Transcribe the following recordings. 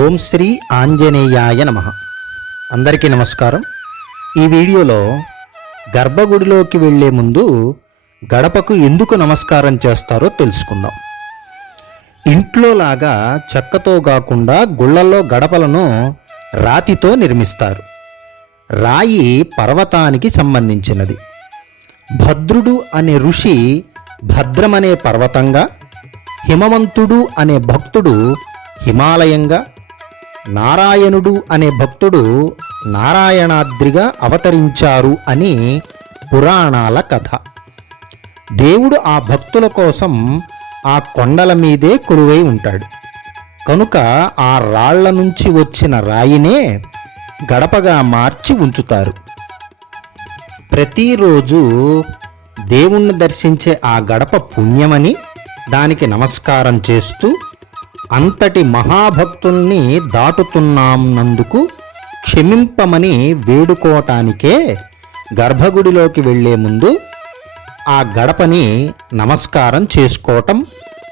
ఓం శ్రీ ఆంజనేయాయ నమ. అందరికీ నమస్కారం. ఈ వీడియోలో గర్భగుడిలోకి వెళ్ళే ముందు గడపకు ఎందుకు నమస్కారం చేస్తారో తెలుసుకుందాం. ఇంట్లో లాగా చెక్కతో కాకుండా గుళ్ళల్లో గడపలను రాతితో నిర్మిస్తారు. రాయి పర్వతానికి సంబంధించినది. భద్రుడు అనే ఋషి భద్రమనే పర్వతంగా హిమవంతుడు అనే భక్తుడు హిమాలయంగా నారాయణుడు అనే భక్తుడు నారాయణాద్రిగా అవతరించారు అని పురాణాల కథ. దేవుడు ఆ భక్తుల కోసం ఆ కొండల మీదే కొలువై ఉంటాడు. కనుక ఆ రాళ్ళ నుంచి వచ్చిన రాయినే గడపగా మార్చి ఉంచుతారు. ప్రతిరోజు దేవుణ్ణి దర్శించే ఆ గడప పుణ్యమని దానికి నమస్కారం చేస్తూ అంతటి మహాభక్తుల్ని దాటుతున్నాంనందుకు క్షమింపమని వేడుకోవటానికే గర్భగుడిలోకి వెళ్ళే ముందు ఆ గడపని నమస్కారం చేసుకోవటం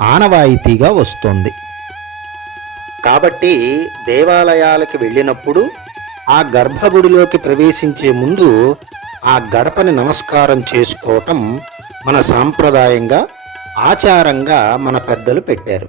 ఆనవాయితీగా వస్తోంది. కాబట్టి దేవాలయాలకు వెళ్ళినప్పుడు ఆ గర్భగుడిలోకి ప్రవేశించే ముందు ఆ గడపని నమస్కారం చేసుకోవటం మన సాంప్రదాయంగా ఆచారంగా మన పెద్దలు పెట్టారు.